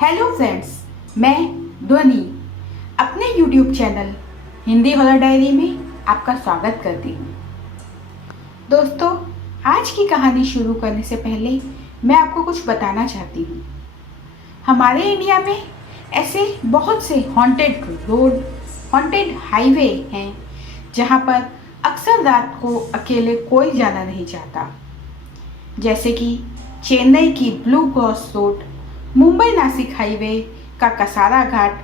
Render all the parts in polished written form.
Hello friends, मैं ध्वनि अपने YouTube channel Hindi horror diary में आपका स्वागत करती हूँ। दोस्तों, आज की कहानी शुरू करने से पहले मैं आपको कुछ बताना चाहती हूँ। हमारे इंडिया में ऐसे बहुत से हॉन्टेड रोड, हॉन्टेड हाईवे हैं जहाँ पर अक्सर रात को अकेले कोई जाना नहीं चाहता। जैसे कि चेन्नई की blue cross road, Mumbai Nashik highway का कसारा घाट,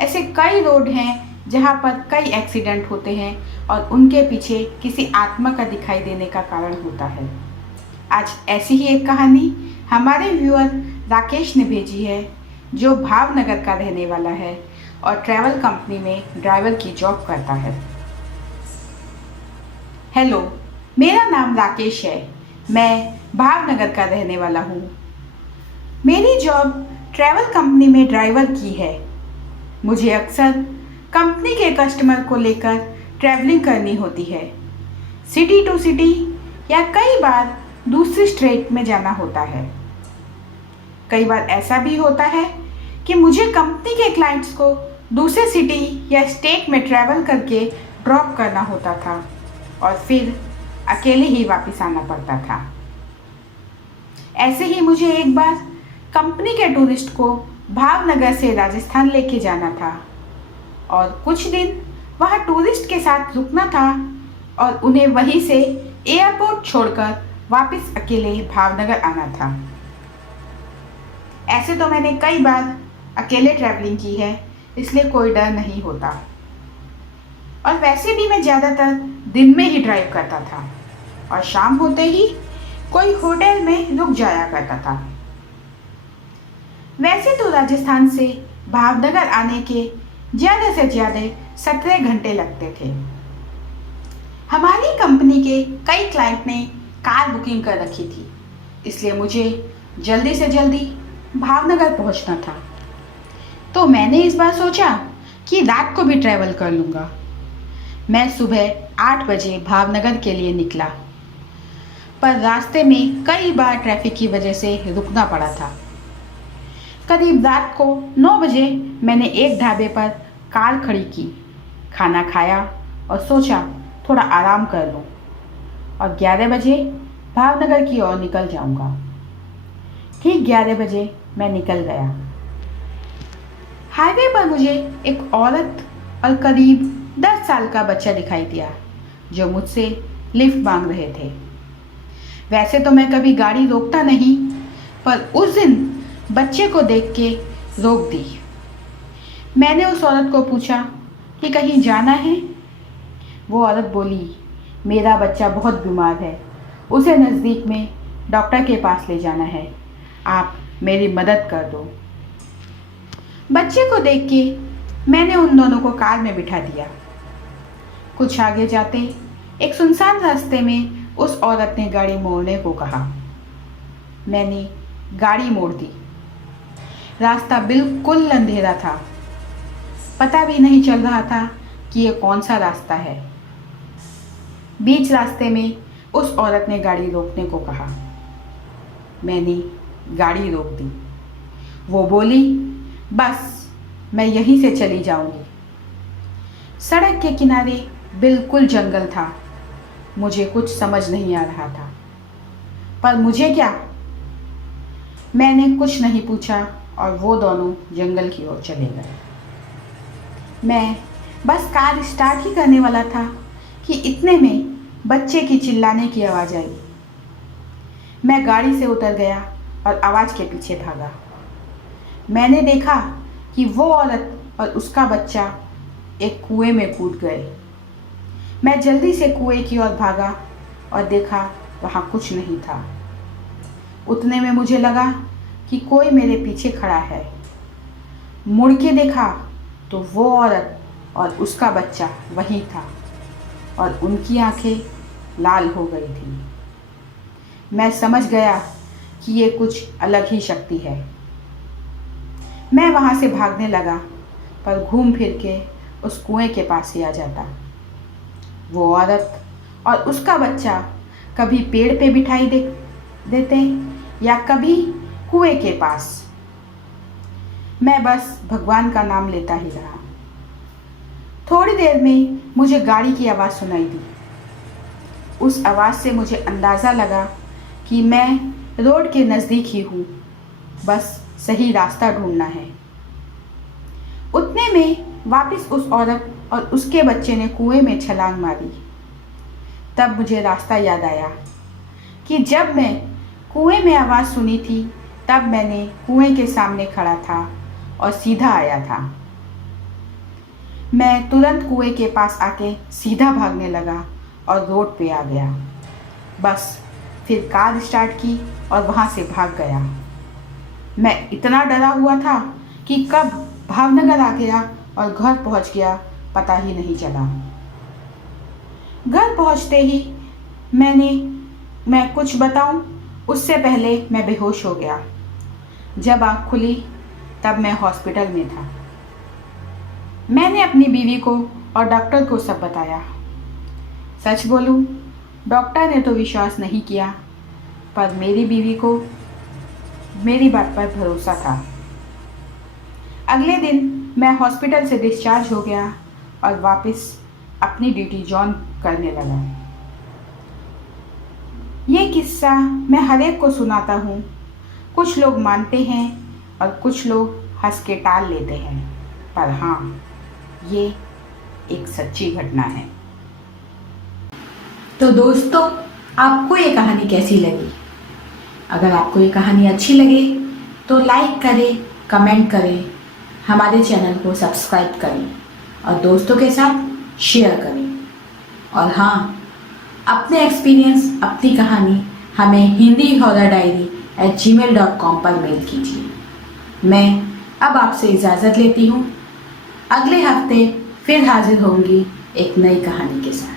ऐसे कई रोड हैं जहां पर कई एक्सीडेंट होते हैं और उनके पीछे किसी आत्मा का दिखाई देने का कारण होता है। आज ऐसी ही एक कहानी हमारे व्यूअर राकेश ने भेजी है, जो भावनगर का रहने वाला है और ट्रैवल कंपनी में ड्राइवर की जॉब करता है। हेलो, मेरा नाम राकेश है। मैं भावनगर का रहने वाला हूँ। मेरी जॉब ट्रैवल कंपनी में ड्राइवर की है। मुझे अक्सर कंपनी के कस्टमर को लेकर ट्रैवलिंग करनी होती है। सिटी टू सिटी या कई बार दूसरी स्टेट में जाना होता है। कई बार ऐसा भी होता है कि मुझे कंपनी के क्लाइंट्स को दूसरे सिटी या स्टेट में ट्रैवल करके ड्रॉप करना होता था और फिर अकेले ही वापस आना पड़ता था। ऐसे ही मुझे एक बार कंपनी के टूरिस्ट को भावनगर से राजस्थान लेके जाना था और कुछ दिन वहाँ टूरिस्ट के साथ रुकना था और उन्हें वहीं से एयरपोर्ट छोड़कर वापस अकेले भावनगर आना था। ऐसे तो मैंने कई बार अकेले ट्रैवलिंग की है, इसलिए कोई डर नहीं होता। और वैसे भी मैं ज़्यादातर दिन में ही ड्राइव करता था और शाम होते ही कोई होटल में रुक जाया करता था। वैसे तो राजस्थान से भावनगर आने के ज़्यादा से ज़्यादा 17 घंटे लगते थे। हमारी कंपनी के कई क्लाइंट ने कार बुकिंग कर रखी थी, इसलिए मुझे जल्दी से जल्दी भावनगर पहुंचना था। तो मैंने इस बार सोचा कि रात को भी ट्रैवल कर लूँगा। मैं सुबह 8 बजे भावनगर के लिए निकला, पर रास्ते में कई बार ट्रैफिक की वजह से रुकना पड़ा था। करीब रात को 9 बजे मैंने एक ढाबे पर कार खड़ी की, खाना खाया और सोचा थोड़ा आराम कर लूँ और 11 बजे भावनगर की ओर निकल जाऊँगा। ठीक 11 बजे मैं निकल गया। हाईवे पर मुझे एक औरत और करीब 10 साल का बच्चा दिखाई दिया, जो मुझसे लिफ्ट मांग रहे थे। वैसे तो मैं कभी गाड़ी रोकता नहीं, पर उस दिन बच्चे को देख के रोक दी। मैंने उस औरत को पूछा कि कहीं जाना है। वो औरत बोली, मेरा बच्चा बहुत बीमार है, उसे नज़दीक में डॉक्टर के पास ले जाना है, आप मेरी मदद कर दो। बच्चे को देख के मैंने उन दोनों को कार में बिठा दिया। कुछ आगे जाते एक सुनसान रास्ते में उस औरत ने गाड़ी मोड़ने को कहा। मैंने गाड़ी मोड़ दी। रास्ता बिल्कुल अंधेरा था, पता भी नहीं चल रहा था कि ये कौन सा रास्ता है। बीच रास्ते में उस औरत ने गाड़ी रोकने को कहा। मैंने गाड़ी रोक दी। वो बोली, बस मैं यहीं से चली जाऊंगी। सड़क के किनारे बिल्कुल जंगल था। मुझे कुछ समझ नहीं आ रहा था, पर मुझे क्या, मैंने कुछ नहीं पूछा और वो दोनों जंगल की ओर चले गए। मैं बस कार स्टार्ट ही करने वाला था कि इतने में बच्चे की चिल्लाने की आवाज़ आई। मैं गाड़ी से उतर गया और आवाज़ के पीछे भागा। मैंने देखा कि वो औरत और उसका बच्चा एक कुएं में कूद गए। मैं जल्दी से कुएं की ओर भागा और देखा वहाँ कुछ नहीं था। उतने में मुझे लगा कि कोई मेरे पीछे खड़ा है। मुड़ के देखा तो वो औरत और उसका बच्चा वहीं था और उनकी आंखें लाल हो गई थी। मैं समझ गया कि ये कुछ अलग ही शक्ति है। मैं वहाँ से भागने लगा, पर घूम फिर के उस कुएं के पास ही आ जाता। वो औरत और उसका बच्चा कभी पेड़ पे बिठाई देते या कभी कुएं के पास। मैं बस भगवान का नाम लेता ही रहा। थोड़ी देर में मुझे गाड़ी की आवाज़ सुनाई दी। उस आवाज़ से मुझे अंदाज़ा लगा कि मैं रोड के नज़दीक ही हूँ, बस सही रास्ता ढूंढना है। उतने में वापस उस औरत और उसके बच्चे ने कुएं में छलांग मारी। तब मुझे रास्ता याद आया कि जब मैं कुएं में आवाज़ सुनी थी तब मैंने कुएं के सामने खड़ा था और सीधा आया था। मैं तुरंत कुएं के पास आके सीधा भागने लगा और रोड पे आ गया। बस फिर कार स्टार्ट की और वहाँ से भाग गया। मैं इतना डरा हुआ था कि कब भावनगर आ गया और घर पहुँच गया पता ही नहीं चला। घर पहुँचते ही मैं कुछ बताऊं, उससे पहले मैं बेहोश हो गया। जब आँख खुली तब मैं हॉस्पिटल में था। मैंने अपनी बीवी को और डॉक्टर को सब बताया। सच बोलूं, डॉक्टर ने तो विश्वास नहीं किया, पर मेरी बीवी को मेरी बात पर भरोसा था। अगले दिन मैं हॉस्पिटल से डिस्चार्ज हो गया और वापस अपनी ड्यूटी जॉइन करने लगा। ये किस्सा मैं हर एक को सुनाता हूँ। कुछ लोग मानते हैं और कुछ लोग हंस के टाल लेते हैं, पर हाँ, ये एक सच्ची घटना है। तो दोस्तों, आपको ये कहानी कैसी लगी? अगर आपको ये कहानी अच्छी लगे तो लाइक करें, कमेंट करें, हमारे चैनल को सब्सक्राइब करें और दोस्तों के साथ शेयर करें। और हाँ, अपने एक्सपीरियंस, अपनी कहानी हमें hindihorrordiary@gmail.com पर मेल कीजिए। मैं अब आपसे इजाज़त लेती हूँ। अगले हफ्ते फिर हाजिर होंगी एक नई कहानी के साथ।